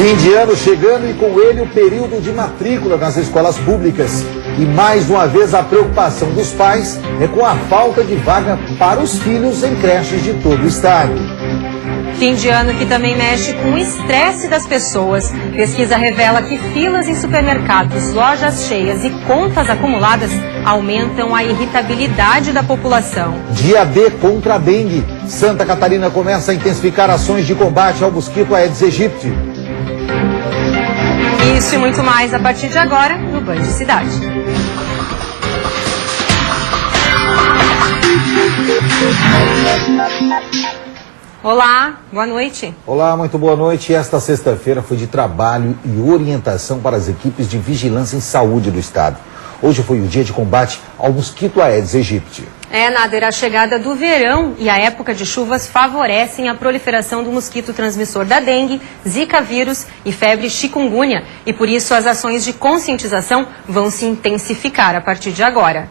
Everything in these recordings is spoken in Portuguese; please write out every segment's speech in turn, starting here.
Fim de ano chegando e com ele o período de matrícula nas escolas públicas. E mais uma vez a preocupação dos pais é com a falta de vaga para os filhos em creches de todo o estado. Fim de ano que também mexe com o estresse das pessoas. Pesquisa revela que filas em supermercados, lojas cheias e contas acumuladas aumentam a irritabilidade da população. Dia D contra a dengue. Santa Catarina começa a intensificar ações de combate ao mosquito Aedes aegypti. Isso e muito mais a partir de agora no Band Cidade. Olá, boa noite. Olá, muito boa noite. Esta sexta-feira foi de trabalho e orientação para as equipes de vigilância em saúde do estado. Hoje foi o dia de combate ao mosquito Aedes aegypti. Nader, a chegada do verão e a época de chuvas favorecem a proliferação do mosquito transmissor da dengue, zika vírus e febre chikungunya. E por isso as ações de conscientização vão se intensificar a partir de agora.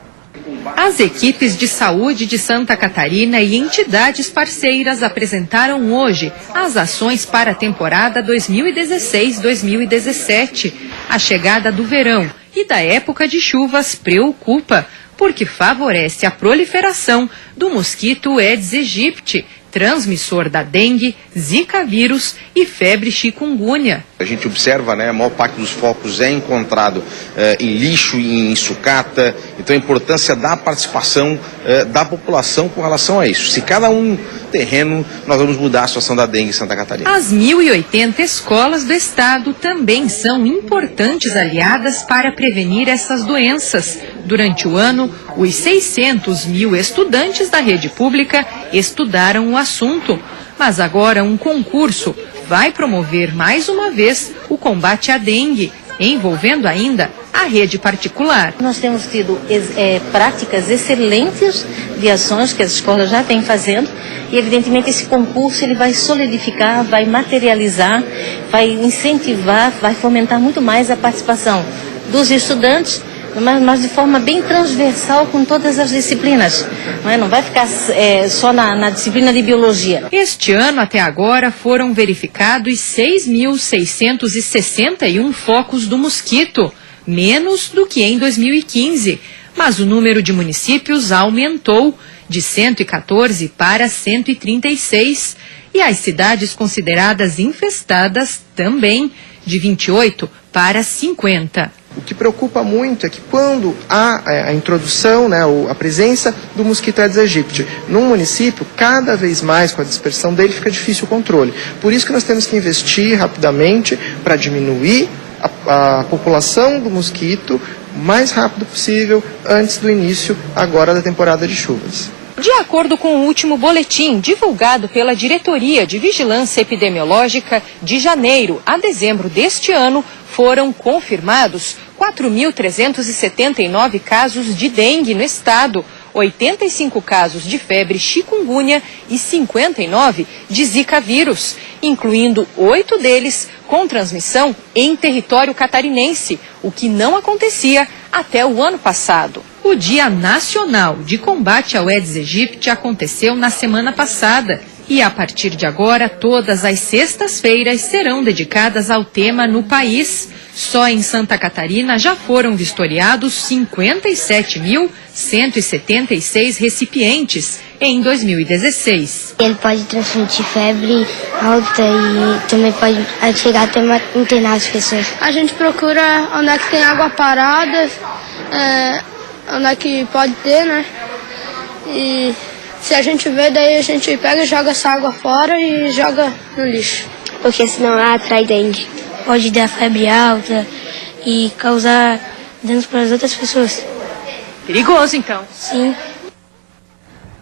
As equipes de saúde de Santa Catarina e entidades parceiras apresentaram hoje as ações para a temporada 2016-2017. A chegada do verão e da época de chuvas preocupa, porque favorece a proliferação do mosquito Aedes aegypti, transmissor da dengue, zika vírus e febre chikungunya. A gente observa, a maior parte dos focos é encontrado em lixo e em sucata, então a importância da participação da população com relação a isso. Se cada um terreno, nós vamos mudar a situação da dengue em Santa Catarina. As 1.080 escolas do estado também são importantes aliadas para prevenir essas doenças. Durante o ano, os 600 mil estudantes da rede pública estudaram o assunto. Mas agora um concurso vai promover mais uma vez o combate à dengue, envolvendo ainda a rede particular. Nós temos tido práticas excelentes de ações que as escolas já têm fazendo e evidentemente esse concurso ele vai solidificar, vai materializar, vai incentivar, vai fomentar muito mais a participação dos estudantes, mas de forma bem transversal com todas as disciplinas. Não vai ficar só na disciplina de biologia. Este ano, até agora, foram verificados 6.661 focos do mosquito, menos do que em 2015. Mas o número de municípios aumentou de 114 para 136. E as cidades consideradas infestadas também, de 28 para 50. O que preocupa muito é que quando há a introdução, a presença do mosquito Aedes aegypti num município, cada vez mais com a dispersão dele fica difícil o controle. Por isso que nós temos que investir rapidamente para diminuir a população do mosquito o mais rápido possível antes do início agora da temporada de chuvas. De acordo com o último boletim divulgado pela Diretoria de Vigilância Epidemiológica, de janeiro a dezembro deste ano, foram confirmados 4.379 casos de dengue no estado, 85 casos de febre chikungunya e 59 de zika vírus, incluindo 8 deles com transmissão em território catarinense, o que não acontecia até o ano passado. O Dia Nacional de Combate ao Aedes aegypti aconteceu na semana passada e, a partir de agora, todas as sextas-feiras serão dedicadas ao tema no país. Só em Santa Catarina já foram vistoriados 57.176 recipientes em 2016. Ele pode transmitir febre alta e também pode chegar até internar as pessoas. A gente procura onde é que tem água parada, onde é que pode ter, E se a gente vê, daí a gente pega e joga essa água fora e joga no lixo. Porque senão ela atrai dengue. Pode dar febre alta e causar danos para as outras pessoas. Perigoso, então. Sim.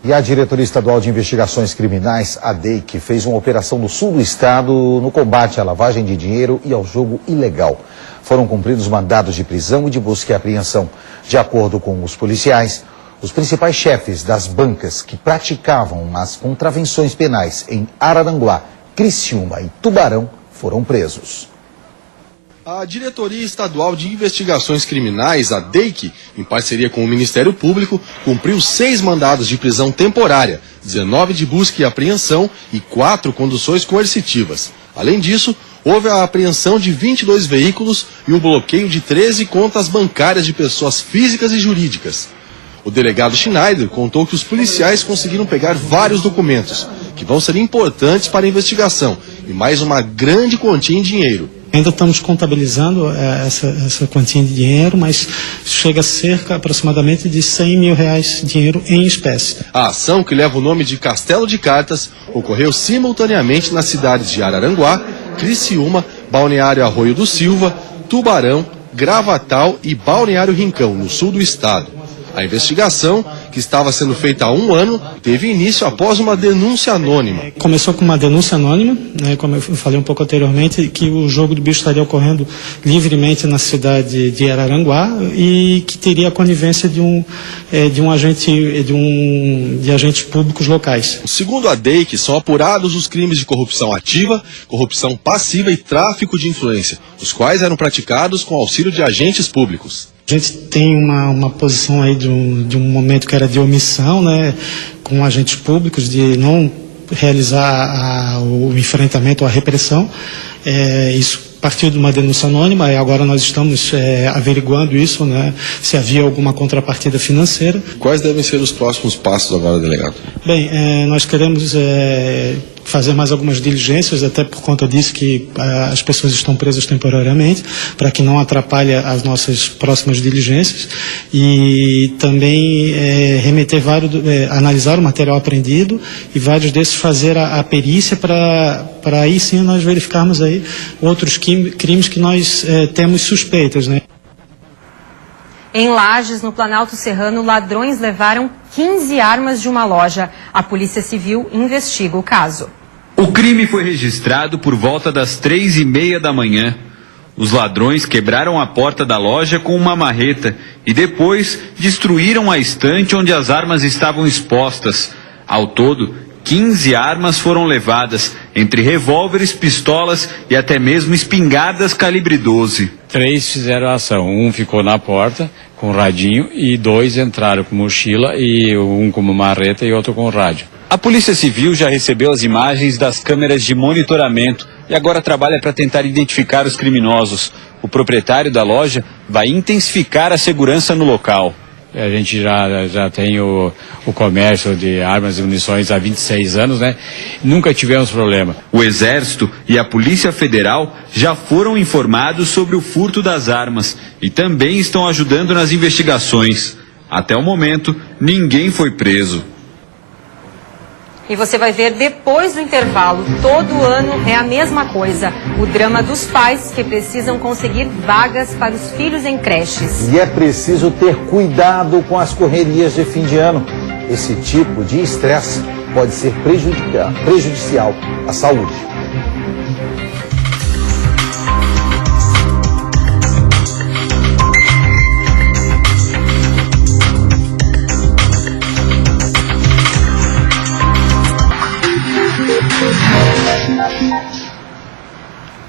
E a Diretoria Estadual de Investigações Criminais, a DEIC, fez uma operação no sul do estado no combate à lavagem de dinheiro e ao jogo ilegal. Foram cumpridos mandados de prisão e de busca e apreensão. De acordo com os policiais, os principais chefes das bancas que praticavam as contravenções penais em Araranguá, Criciúma e Tubarão foram presos. A Diretoria Estadual de Investigações Criminais, a DEIC, em parceria com o Ministério Público, cumpriu 6 mandados de prisão temporária, 19 de busca e apreensão e 4 conduções coercitivas. Além disso, houve a apreensão de 22 veículos e o bloqueio de 13 contas bancárias de pessoas físicas e jurídicas. O delegado Schneider contou que os policiais conseguiram pegar vários documentos, que vão ser importantes para a investigação, e mais uma grande quantia em dinheiro. Ainda estamos contabilizando essa quantia de dinheiro, mas chega a cerca aproximadamente de R$100 mil dinheiro em espécie. A ação, que leva o nome de Castelo de Cartas, ocorreu simultaneamente nas cidades de Araranguá, Criciúma, Balneário Arroio do Silva, Tubarão, Gravatal e Balneário Rincão, no sul do estado. A investigação, que estava sendo feita há 1 ano, teve início após uma denúncia anônima. Começou com uma denúncia anônima, né, como eu falei um pouco anteriormente, que o jogo do bicho estaria ocorrendo livremente na cidade de Araranguá e que teria a conivência de agentes públicos locais. Segundo a DEIC, são apurados os crimes de corrupção ativa, corrupção passiva e tráfico de influência, os quais eram praticados com auxílio de agentes públicos. A gente tem uma posição aí de um momento que era de omissão, né, com agentes públicos, de não realizar o enfrentamento à repressão. Isso partiu de uma denúncia anônima e agora nós estamos averiguando isso, né, se havia alguma contrapartida financeira. Quais devem ser os próximos passos agora, delegado? Bem, nós queremos fazer mais algumas diligências, até por conta disso que as pessoas estão presas temporariamente, para que não atrapalhe as nossas próximas diligências, e também analisar o material apreendido e vários desses fazer a perícia para aí sim nós verificarmos aí outros crimes que nós temos suspeitas, né? Em Lages, no Planalto Serrano, ladrões levaram 15 armas de uma loja. A Polícia Civil investiga o caso. O crime foi registrado por volta das 3h30 da manhã. Os ladrões quebraram a porta da loja com uma marreta e depois destruíram a estante onde as armas estavam expostas. Ao todo, 15 armas foram levadas, entre revólveres, pistolas e até mesmo espingardas calibre 12. 3 fizeram a ação, um ficou na porta com radinho e 2 entraram com mochila, e um com marreta e outro com rádio. A Polícia Civil já recebeu as imagens das câmeras de monitoramento e agora trabalha para tentar identificar os criminosos. O proprietário da loja vai intensificar a segurança no local. A gente já tem o comércio de armas e munições há 26 anos, né? Nunca tivemos problema. O Exército e a Polícia Federal já foram informados sobre o furto das armas e também estão ajudando nas investigações. Até o momento, ninguém foi preso. E você vai ver depois do intervalo, todo ano é a mesma coisa. O drama dos pais que precisam conseguir vagas para os filhos em creches. E é preciso ter cuidado com as correrias de fim de ano. Esse tipo de estresse pode ser prejudicial à saúde.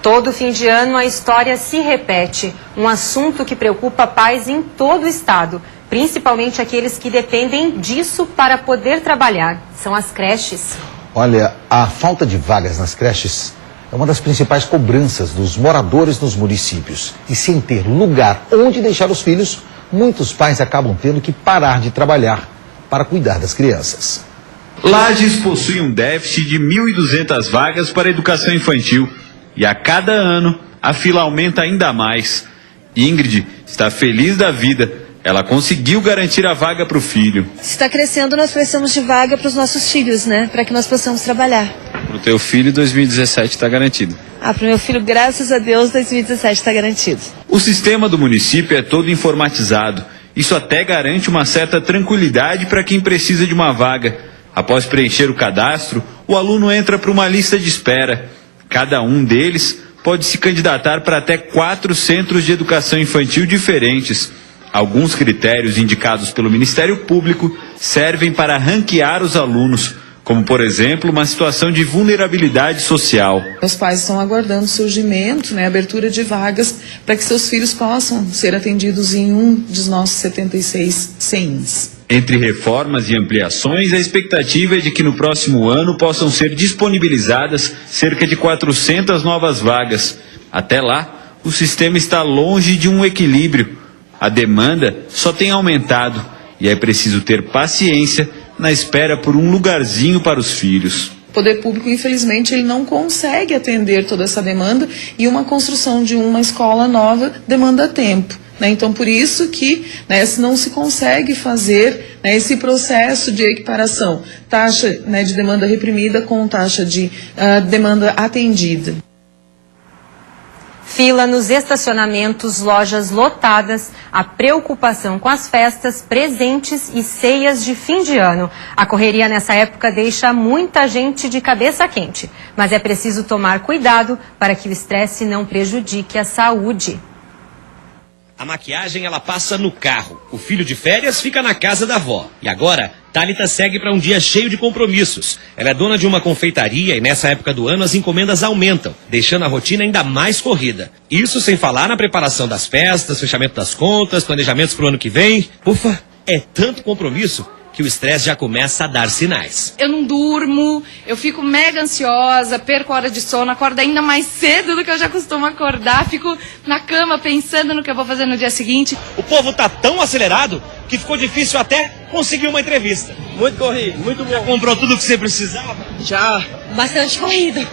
Todo fim de ano a história se repete. Um assunto que preocupa pais em todo o estado, principalmente aqueles que dependem disso para poder trabalhar. São as creches. Olha, a falta de vagas nas creches é uma das principais cobranças dos moradores nos municípios. E sem ter lugar onde deixar os filhos, muitos pais acabam tendo que parar de trabalhar para cuidar das crianças. Lages possui um déficit de 1.200 vagas para a educação infantil. E a cada ano, a fila aumenta ainda mais. Ingrid está feliz da vida. Ela conseguiu garantir a vaga para o filho. Se está crescendo, nós precisamos de vaga para os nossos filhos, né? Para que nós possamos trabalhar. Para o teu filho, 2017 está garantido. Para o meu filho, graças a Deus, 2017 está garantido. O sistema do município é todo informatizado. Isso até garante uma certa tranquilidade para quem precisa de uma vaga. Após preencher o cadastro, o aluno entra para uma lista de espera. Cada um deles pode se candidatar para até 4 centros de educação infantil diferentes. Alguns critérios indicados pelo Ministério Público servem para ranquear os alunos, como, por exemplo, uma situação de vulnerabilidade social. Os pais estão aguardando o surgimento, abertura de vagas, para que seus filhos possam ser atendidos em um dos nossos 76 CEINs. Entre reformas e ampliações, a expectativa é de que no próximo ano possam ser disponibilizadas cerca de 400 novas vagas. Até lá, o sistema está longe de um equilíbrio. A demanda só tem aumentado e é preciso ter paciência na espera por um lugarzinho para os filhos. O poder público, infelizmente, ele não consegue atender toda essa demanda e uma construção de uma escola nova demanda tempo. Então, por isso que não se consegue fazer esse processo de equiparação, taxa de demanda reprimida com taxa de demanda atendida. Fila nos estacionamentos, lojas lotadas, a preocupação com as festas, presentes e ceias de fim de ano. A correria nessa época deixa muita gente de cabeça quente, mas é preciso tomar cuidado para que o estresse não prejudique a saúde. A maquiagem ela passa no carro, o filho de férias fica na casa da avó. E agora, Thalita segue para um dia cheio de compromissos. Ela é dona de uma confeitaria e nessa época do ano as encomendas aumentam, deixando a rotina ainda mais corrida. Isso sem falar na preparação das festas, fechamento das contas, planejamentos para o ano que vem. Ufa, é tanto compromisso que o estresse já começa a dar sinais. Eu não durmo, eu fico mega ansiosa, perco hora de sono, acordo ainda mais cedo do que eu já costumo acordar, fico na cama pensando no que eu vou fazer no dia seguinte. O povo tá tão acelerado que ficou difícil até conseguir uma entrevista. Muito corrido, muito bom. Já comprou tudo que você precisava? Já. Bastante corrida.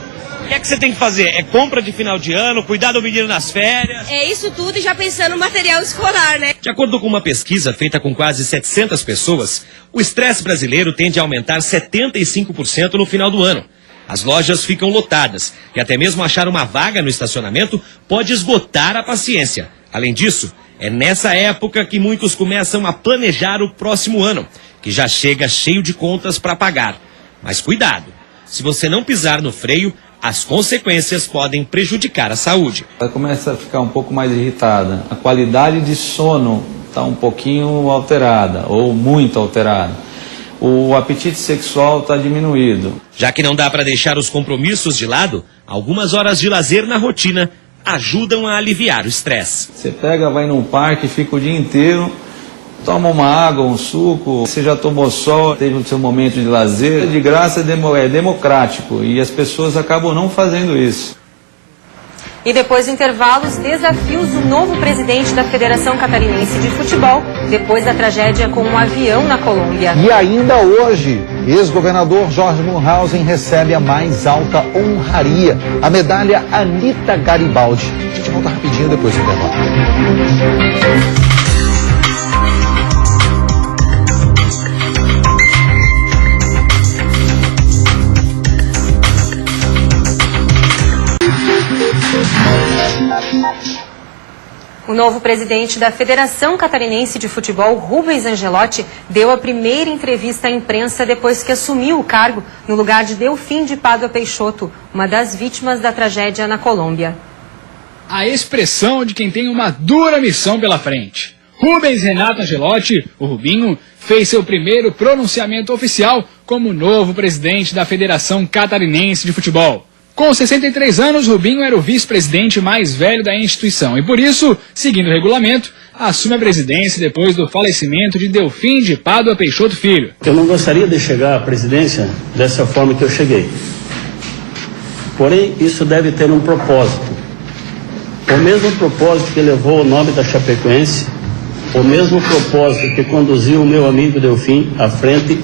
O que é que você tem que fazer? É compra de final de ano, cuidar do menino nas férias? É isso tudo e já pensando no material escolar, né? De acordo com uma pesquisa feita com quase 700 pessoas, o estresse brasileiro tende a aumentar 75% no final do ano. As lojas ficam lotadas e até mesmo achar uma vaga no estacionamento pode esgotar a paciência. Além disso, é nessa época que muitos começam a planejar o próximo ano, que já chega cheio de contas para pagar. Mas cuidado, se você não pisar no freio, as consequências podem prejudicar a saúde. Ela começa a ficar um pouco mais irritada. A qualidade de sono está um pouquinho alterada ou muito alterada. O apetite sexual está diminuído. Já que não dá para deixar os compromissos de lado, algumas horas de lazer na rotina ajudam a aliviar o estresse. Você pega, vai num parque, fica o dia inteiro, toma uma água, um suco, você já tomou sol, teve o seu momento de lazer. De graça é democrático e as pessoas acabam não fazendo isso. E depois do intervalo, os desafios do novo presidente da Federação Catarinense de Futebol, depois da tragédia com um avião na Colômbia. E ainda hoje, ex-governador Jorge Munhausen recebe a mais alta honraria, a medalha Anita Garibaldi. A gente volta rapidinho depois do intervalo. O novo presidente da Federação Catarinense de Futebol, Rubens Angelotti, deu a primeira entrevista à imprensa depois que assumiu o cargo no lugar de Delfim de Pádua Peixoto, uma das vítimas da tragédia na Colômbia. A expressão de quem tem uma dura missão pela frente. Rubens Renato Angelotti, o Rubinho, fez seu primeiro pronunciamento oficial como novo presidente da Federação Catarinense de Futebol. Com 63 anos, Rubinho era o vice-presidente mais velho da instituição e, por isso, seguindo o regulamento, assume a presidência depois do falecimento de Delfim de Pádua Peixoto Filho. Eu não gostaria de chegar à presidência dessa forma que eu cheguei. Porém, isso deve ter um propósito. O mesmo propósito que levou o nome da Chapecoense, o mesmo propósito que conduziu o meu amigo Delfim à frente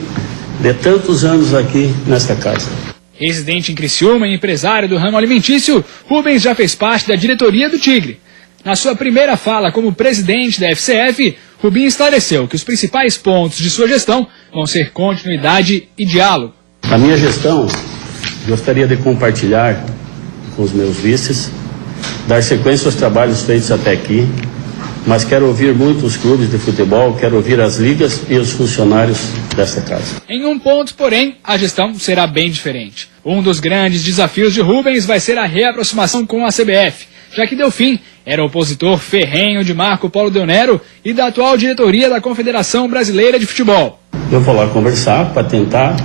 de tantos anos aqui nesta casa. Residente em Criciúma e empresário do ramo alimentício, Rubens já fez parte da diretoria do Tigre. Na sua primeira fala como presidente da FCF, Rubinho esclareceu que os principais pontos de sua gestão vão ser continuidade e diálogo. A minha gestão, gostaria de compartilhar com os meus vices, dar sequência aos trabalhos feitos até aqui, mas quero ouvir muito os clubes de futebol, quero ouvir as ligas e os funcionários desta casa. Em um ponto, porém, a gestão será bem diferente. Um dos grandes desafios de Rubens vai ser a reaproximação com a CBF, já que Delfim era opositor ferrenho de Marco Polo Del Nero e da atual diretoria da Confederação Brasileira de Futebol. Eu vou lá conversar para tentar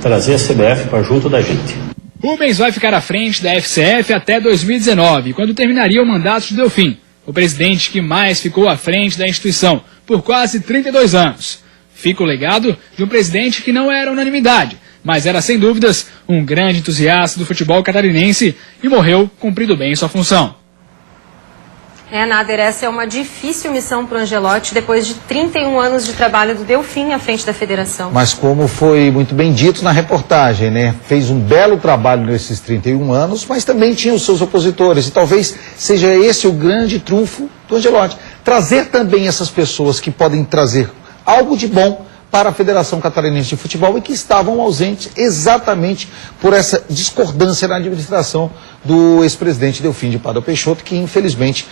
trazer a CBF para junto da gente. Rubens vai ficar à frente da FCF até 2019, quando terminaria o mandato de Delfim. o presidente que mais ficou à frente da instituição por quase 32 anos. Fica o legado de um presidente que não era unanimidade, mas era sem dúvidas um grande entusiasta do futebol catarinense e morreu cumprindo bem sua função. Nader, essa é uma difícil missão para o Angelotti depois de 31 anos de trabalho do Delfim à frente da federação. Mas como foi muito bem dito na reportagem, né? Fez um belo trabalho nesses 31 anos, mas também tinha os seus opositores. E talvez seja esse o grande trunfo do Angelotti. Trazer também essas pessoas que podem trazer algo de bom para a Federação Catarinense de Futebol e que estavam ausentes exatamente por essa discordância na administração do ex-presidente Delfim de Padua Peixoto, que infelizmente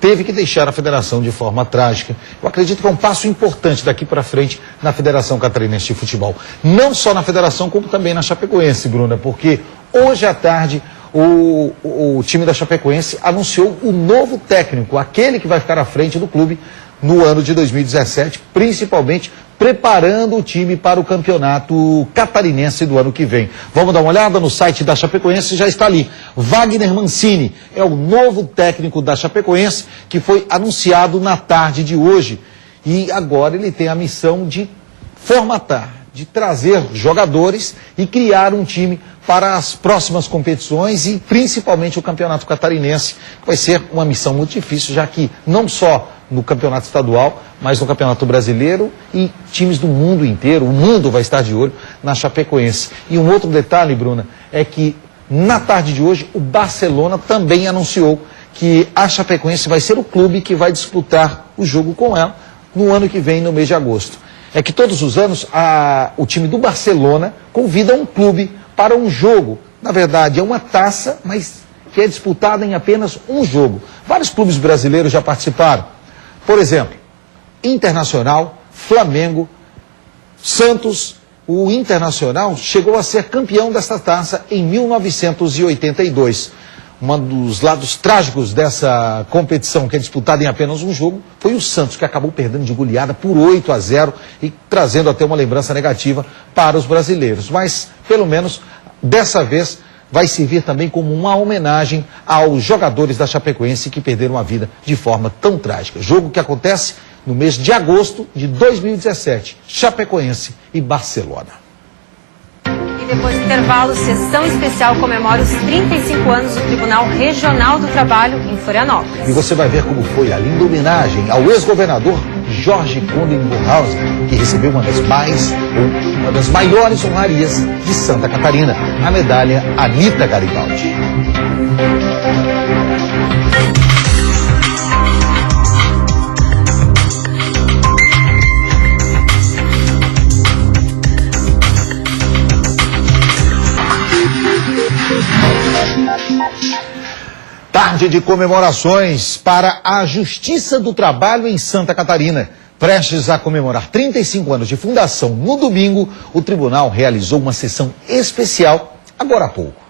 teve que deixar a federação de forma trágica. Eu acredito que é um passo importante daqui para frente na Federação Catarinense de Futebol. Não só na federação, como também na Chapecoense, Bruna, porque hoje à tarde o time da Chapecoense anunciou o novo técnico, aquele que vai ficar à frente do clube no ano de 2017, principalmente preparando o time para o campeonato catarinense do ano que vem. Vamos dar uma olhada no site da Chapecoense, já está ali. Wagner Mancini é o novo técnico da Chapecoense, que foi anunciado na tarde de hoje. E agora ele tem a missão de formatar, de trazer jogadores e criar um time para as próximas competições e principalmente o campeonato catarinense, que vai ser uma missão muito difícil, já que não só no campeonato estadual, mas no campeonato brasileiro e times do mundo inteiro, o mundo vai estar de olho na Chapecoense. E um outro detalhe, Bruna, é que na tarde de hoje o Barcelona também anunciou que a Chapecoense vai ser o clube que vai disputar o jogo com ela no ano que vem, no mês de agosto. É que todos os anos o time do Barcelona convida um clube para um jogo. Na verdade, é uma taça, mas que é disputada em apenas um jogo. Vários clubes brasileiros já participaram. Por exemplo, Internacional, Flamengo, Santos. O Internacional chegou a ser campeão desta taça em 1982. Um dos lados trágicos dessa competição, que é disputada em apenas um jogo, foi o Santos, que acabou perdendo de goleada por 8-0 e trazendo até uma lembrança negativa para os brasileiros. Mas, pelo menos, dessa vez, vai servir também como uma homenagem aos jogadores da Chapecoense que perderam a vida de forma tão trágica. Jogo que acontece no mês de agosto de 2017, Chapecoense e Barcelona. E depois do intervalo, sessão especial comemora os 35 anos do Tribunal Regional do Trabalho em Florianópolis. E você vai ver como foi a linda homenagem ao ex-governador Jorge Conder Bornhausen, que recebeu uma das maiores honrarias de Santa Catarina, a medalha Anita Garibaldi. Tarde de comemorações para a Justiça do Trabalho em Santa Catarina. Prestes a comemorar 35 anos de fundação no domingo, o tribunal realizou uma sessão especial agora há pouco.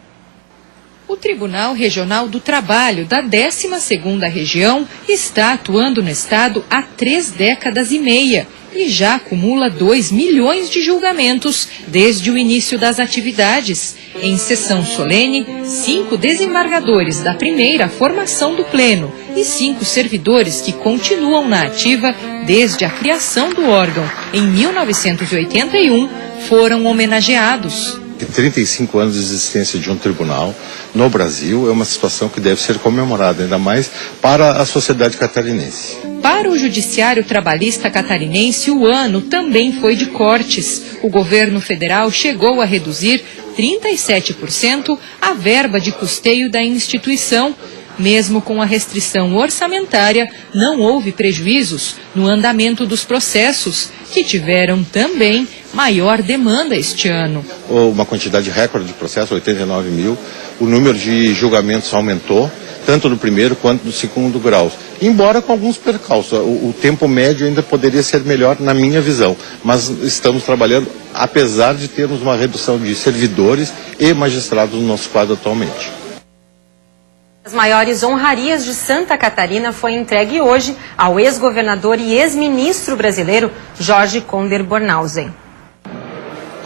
O Tribunal Regional do Trabalho da 12ª Região está atuando no estado há 3 décadas e meia e já acumula 2 milhões de julgamentos desde o início das atividades. Em sessão solene, 5 desembargadores da primeira formação do Pleno e 5 servidores que continuam na ativa desde a criação do órgão em 1981 foram homenageados. 35 anos de existência de um tribunal no Brasil é uma situação que deve ser comemorada, ainda mais para a sociedade catarinense. Para o Judiciário Trabalhista Catarinense, o ano também foi de cortes. O governo federal chegou a reduzir 37% a verba de custeio da instituição. Mesmo com a restrição orçamentária, não houve prejuízos no andamento dos processos, que tiveram também maior demanda este ano. Uma quantidade recorde de processos, 89 mil. O número de julgamentos aumentou, tanto no primeiro quanto no segundo grau. Embora com alguns percalços. O tempo médio ainda poderia ser melhor, na minha visão. Mas estamos trabalhando, apesar de termos uma redução de servidores e magistrados no nosso quadro atualmente. As maiores honrarias de Santa Catarina foi entregue hoje ao ex-governador e ex-ministro brasileiro Jorge Conder Bornhausen.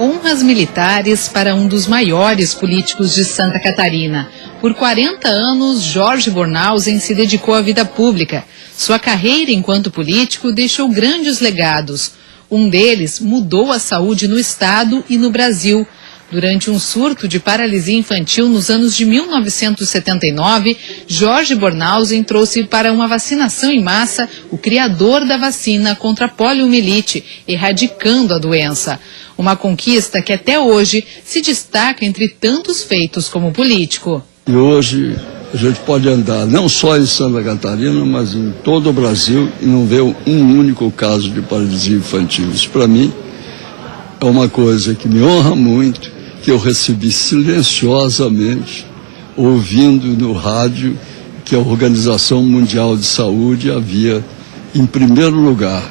Honras militares para um dos maiores políticos de Santa Catarina. Por 40 anos, Jorge Bornhausen se dedicou à vida pública. Sua carreira enquanto político deixou grandes legados. Um deles mudou a saúde no estado e no Brasil. Durante um surto de paralisia infantil nos anos de 1979, Jorge Bornhausen trouxe para uma vacinação em massa o criador da vacina contra a poliomielite, erradicando a doença. Uma conquista que até hoje se destaca entre tantos feitos como político. E hoje a gente pode andar não só em Santa Catarina, mas em todo o Brasil e não ver um único caso de paralisia infantil. Isso para mim é uma coisa que me honra muito, que eu recebi silenciosamente, ouvindo no rádio que a Organização Mundial de Saúde havia, em primeiro lugar,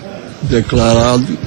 declarado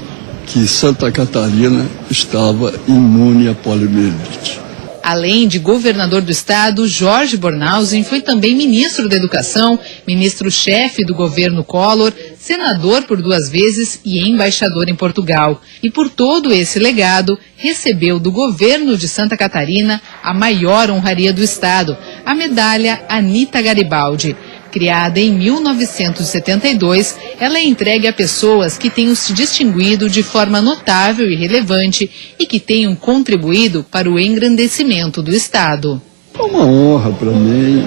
que Santa Catarina estava imune à poliomielite. Além de governador do estado, Jorge Bornhausen foi também ministro da Educação, ministro-chefe do governo Collor, senador por 2 vezes e embaixador em Portugal. E por todo esse legado, recebeu do governo de Santa Catarina a maior honraria do estado, a medalha Anita Garibaldi. Criada em 1972, ela é entregue a pessoas que tenham se distinguido de forma notável e relevante e que tenham contribuído para o engrandecimento do estado. É uma honra para mim,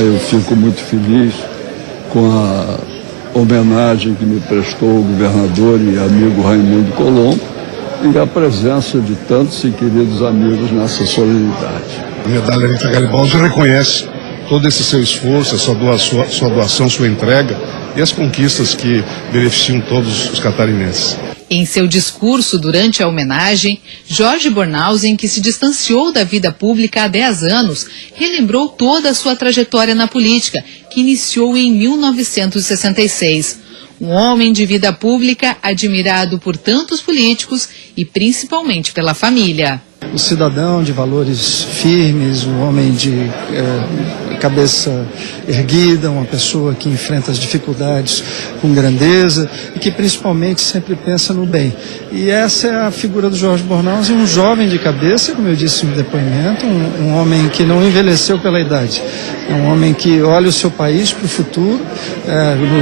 eu fico muito feliz com a homenagem que me prestou o governador e amigo Raimundo Colombo e a presença de tantos e queridos amigos nessa solenidade. A medalha Anita Garibaldi reconhece todo esse seu esforço, sua doação, sua entrega e as conquistas que beneficiam todos os catarinenses. Em seu discurso durante a homenagem, Jorge Bornhausen, que se distanciou da vida pública há 10 anos, relembrou toda a sua trajetória na política, que iniciou em 1966. Um homem de vida pública admirado por tantos políticos e principalmente pela família. Um cidadão de valores firmes, um homem de cabeça erguida, uma pessoa que enfrenta as dificuldades com grandeza e que principalmente sempre pensa no bem. E essa é a figura do Jorge Bornhausen, um jovem de cabeça, como eu disse no depoimento, um homem que não envelheceu pela idade. É um homem que olha o seu país para o futuro,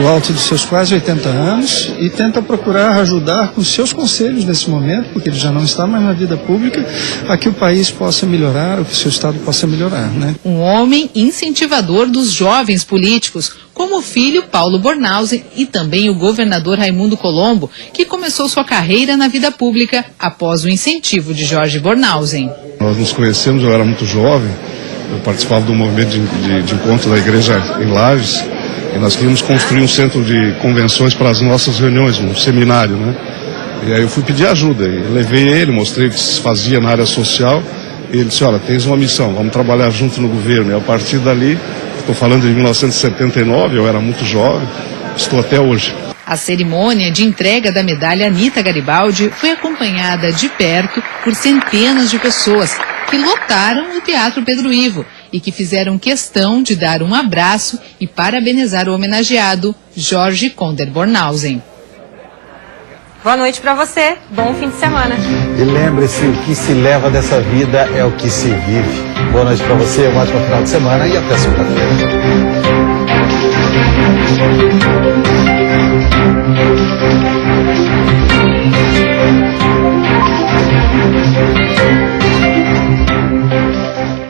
no alto dos seus quase 80 anos, e tenta procurar ajudar com seus conselhos nesse momento, porque ele já não está mais na vida pública, a que o país possa melhorar, ou que o seu estado possa melhorar, né? Um homem incentivador dos jovens políticos, como o filho Paulo Bornhausen e também o governador Raimundo Colombo, que começou sua carreira na vida pública após o incentivo de Jorge Bornhausen. Nós nos conhecemos, eu era muito jovem, eu participava do movimento de encontro da igreja em Lages, e nós queríamos construir um centro de convenções para as nossas reuniões, um seminário, né? E aí eu fui pedir ajuda, e levei ele, mostrei o que se fazia na área social, e ele disse, olha, tens uma missão, vamos trabalhar junto no governo. E a partir dali, estou falando de 1979, eu era muito jovem, estou até hoje. A cerimônia de entrega da medalha Anita Garibaldi foi acompanhada de perto por centenas de pessoas que lotaram o Teatro Pedro Ivo e que fizeram questão de dar um abraço e parabenizar o homenageado Jorge Conder Bornhausen. Boa noite para você, bom fim de semana. E lembre-se, o que se leva dessa vida é o que se vive. Boa noite para você, um ótimo final de semana e até segunda-feira.